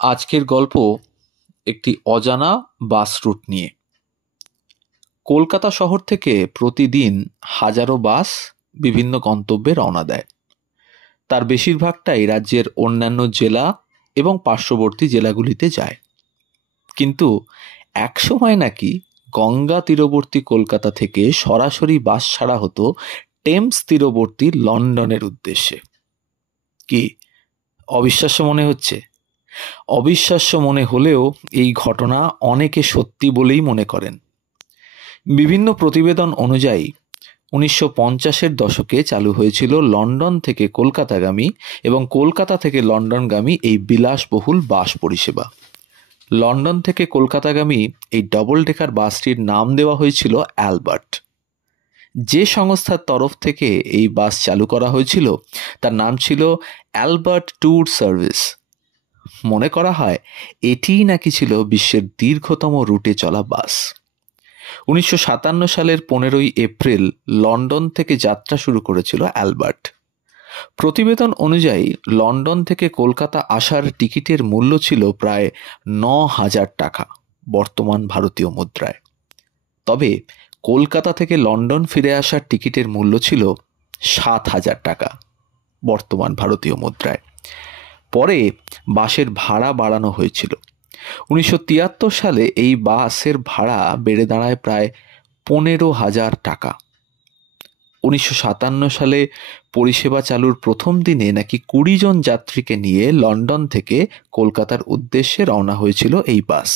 আজকের গল্প একটি অজানা বাস রুট নিয়ে। কলকাতা শহর থেকে প্রতিদিন হাজারো বাস বিভিন্ন গন্তব্যে রওনা দেয়। তার বেশিরভাগটাই রাজ্যের অন্যান্য জেলা এবং পার্শ্ববর্তী জেলাগুলিতে যায়। কিন্তু একসময় নাকি গঙ্গা তীরবর্তী কলকাতা থেকে সরাসরি বাস ছাড়া হতো টেমস তীরবর্তী লন্ডনের উদ্দেশ্যে। কি অবিশ্বাস্য মনে হচ্ছে? অবিশ্বাস্য মনে হলেও এই ঘটনা অনেকে সত্যি বলেই মনে করেন। বিভিন্ন প্রতিবেদন অনুযায়ী 1950-এর দশকে চালু হয়েছিল লন্ডন থেকে কলকাতাগামী এবং কলকাতা থেকে লন্ডনগামী এই বিলাসবহুল বাস পরিষেবা। লন্ডন থেকে কলকাতাগামী এই ডবল ডেকার বাসটির নাম দেওয়া হয়েছিল অ্যালবার্ট। যে সংস্থার তরফ থেকে এই বাস চালু করা হয়েছিল তার নাম ছিল অ্যালবার্ট ট্যুর সার্ভিস। মনে করা হয় এটিই নাকি ছিল বিশ্বের দীর্ঘতম রুটে চলা বাস। 1957 সালের 15ই এপ্রিল লন্ডন থেকে যাত্রা শুরু করেছিল অ্যালবার্ট। প্রতিবেদন অনুযায়ী লন্ডন থেকে কলকাতা আসার টিকিটের মূল্য ছিল প্রায় 9,000 টাকা বর্তমান ভারতীয় মুদ্রায়। তবে কলকাতা থেকে লন্ডন ফিরে আসার টিকিটের মূল্য ছিল 7,000 টাকা বর্তমান ভারতীয় মুদ্রায়। পরে বাসের ভাড়া বাড়ানো হয়েছিল। 1973 সালে এই বাসের ভাড়া বেড়ে দাঁড়ায় প্রায় 15,000 টাকা। 1957 সালে পরিষেবা চালুর প্রথম দিনে নাকি 20 জন যাত্রীকে নিয়ে লন্ডন থেকে কলকাতার উদ্দেশ্যে রওনা হয়েছিল এই বাস।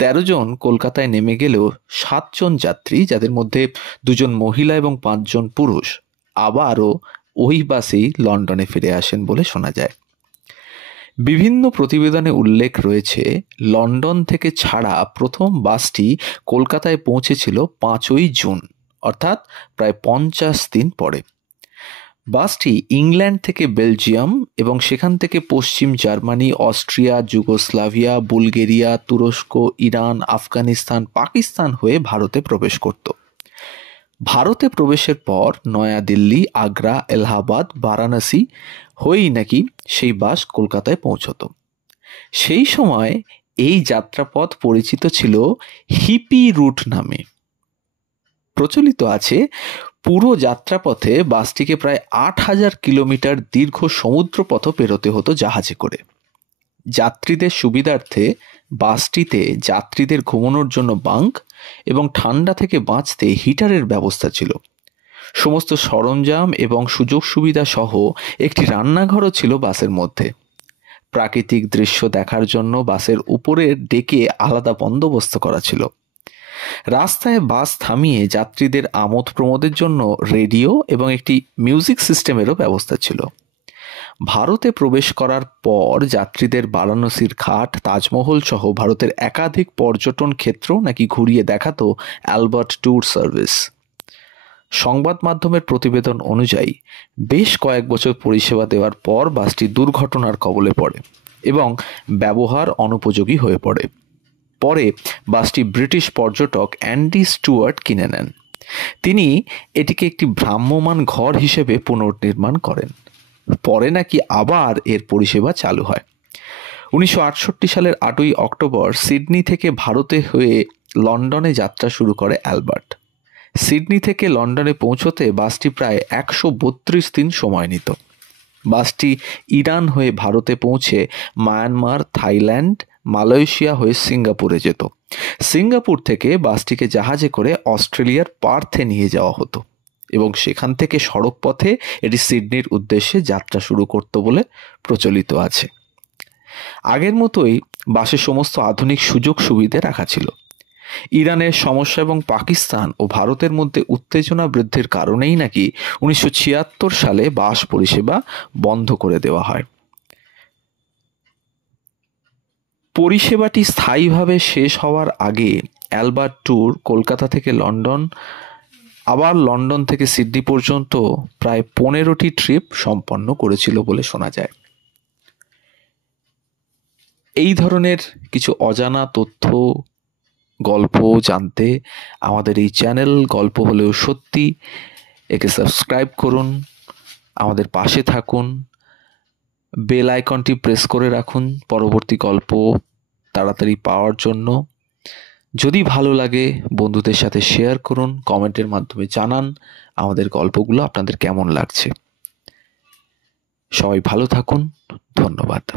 13 জন কলকাতায় নেমে গেলেও 7 জন যাত্রী, যাদের মধ্যে 2 জন মহিলা এবং 5 জন পুরুষ, আবারও ওই বাসেই লন্ডনে ফিরে আসেন বলে শোনা যায়। বিভিন্ন প্রতিবেদনে উল্লেখ রয়েছে লন্ডন থেকে ছাড়া প্রথম বাসটি কলকাতায় পৌঁছেছিল 5ই জুন, অর্থাৎ প্রায় 50 দিন পরে। বাসটি ইংল্যান্ড থেকে বেলজিয়াম এবং সেখান থেকে পশ্চিম জার্মানি, অস্ট্রিয়া, যুগোস্লাভিয়া, বুলগেরিয়া, তুরস্ক, ইরান, আফগানিস্তান, পাকিস্তান হয়ে ভারতে প্রবেশ করত। ভারতে প্রবেশের পর নয়াদিল্লি, আগ্রা, এলাহাবাদ, বারাণসী হয়েই নাকি সেই বাস কলকাতায় পৌঁছত। সেই সময় এই যাত্রাপথ পরিচিত ছিল হিপি রুট নামে। প্রচলিত আছে পুরো যাত্রাপথে বাসটিকে প্রায় 8,000 কিলোমিটার দীর্ঘ সমুদ্রপথ পেরোতে হতো জাহাজে করে। যাত্রীদের সুবিধার্থে বাসটিতে যাত্রীদের ঘুমানোর জন্য বাঙ্ক এবং ঠান্ডা থেকে বাঁচতে হিটারের ব্যবস্থা ছিল। সমস্ত সরঞ্জাম এবং সুযোগ সুবিধা সহ একটি রান্নাঘরও ছিল বাসের মধ্যে। প্রাকৃতিক দৃশ্য দেখার জন্য বাসের উপরের ডেকে আলাদা বন্দোবস্ত করা ছিল। রাস্তায় বাস থামিয়ে যাত্রীদের আমোদ প্রমোদের জন্য রেডিও এবং একটি মিউজিক সিস্টেমেরও ব্যবস্থা ছিল। ভারতে প্রবেশ করার পর যাত্রীদের বারাণসীর ঘাট, তাজমহল সহ ভারতের একাধিক পর্যটন ক্ষেত্র নাকি ঘুরিয়ে দেখাতো অ্যালবার্ট ট্যুর সার্ভিস। সংবাদ মাধ্যমের প্রতিবেদন অনুযায়ী বেশ কয়েক বছর পরিষেবা দেওয়ার পর বাসটি দুর্ঘটনার কবলে পড়ে এবং ব্যবহার অনুপযোগী হয়ে পড়ে। পরে বাসটি ব্রিটিশ পর্যটক অ্যান্ডি স্টুয়ার্ট কিনে নেন। তিনি এটিকে একটি ভ্রাম্যমাণ ঘর হিসেবে পুনর্নির্মাণ করেন। পরে নাকি আবার এর পরিষেবা চালু হয়। 1968 সালের 8ই অক্টোবর সিডনি থেকে ভারতে হয়ে লন্ডনে যাত্রা শুরু করে অ্যালবার্ট। সিডনি থেকে লন্ডনে পৌঁছতে বাসটি প্রায় 132 দিন সময় নিত। বাসটি ইরান হয়ে ভারতে পৌঁছে মায়ানমার, থাইল্যান্ড, মালয়েশিয়া হয়ে সিঙ্গাপুরে যেত। সিঙ্গাপুর থেকে বাসটিকে জাহাজে করে অস্ট্রেলিয়ার পার্থে নিয়ে যাওয়া হতো এবং সেখান থেকে সড়ক পথে এটি সিডনির উদ্দেশ্যে যাত্রা শুরু করত বলে প্রচলিত আছে। আগের মতোই বাসে সমস্ত আধুনিক সুযোগ সুবিধে রাখা ছিল। ইরানের সমস্যা এবং পাকিস্তান ও ভারতের মধ্যে উত্তেজনা বৃদ্ধির কারণেই নাকি 1976 সালে বাস পরিষেবা বন্ধ করে দেওয়া হয়। পরিষেবাটি স্থায়ীভাবে শেষ হওয়ার আগে অ্যালবার্ট ট্যুর কলকাতা থেকে লন্ডন, আবার লন্ডন থেকে সিডনি পর্যন্ত প্রায় 15টি ট্রিপ সম্পন্ন করেছিল বলে শোনা যায়। এই ধরনের কিছু অজানা তথ্য, গল্প জানতে আমাদের এই চ্যানেল গল্প হলেও সত্যি একে সাবস্ক্রাইব করুন, আমাদের পাশে থাকুন। বেল আইকনটি প্রেস করে রাখুন পরবর্তী গল্প তাড়াতাড়ি পাওয়ার জন্য। যদি ভালো লাগে বন্ধুদের সাথে শেয়ার করুন, কমেন্টের মাধ্যমে জানান আমাদের গল্পগুলো আপনাদের কেমন লাগছে। সবাই ভালো থাকুন, ধন্যবাদ।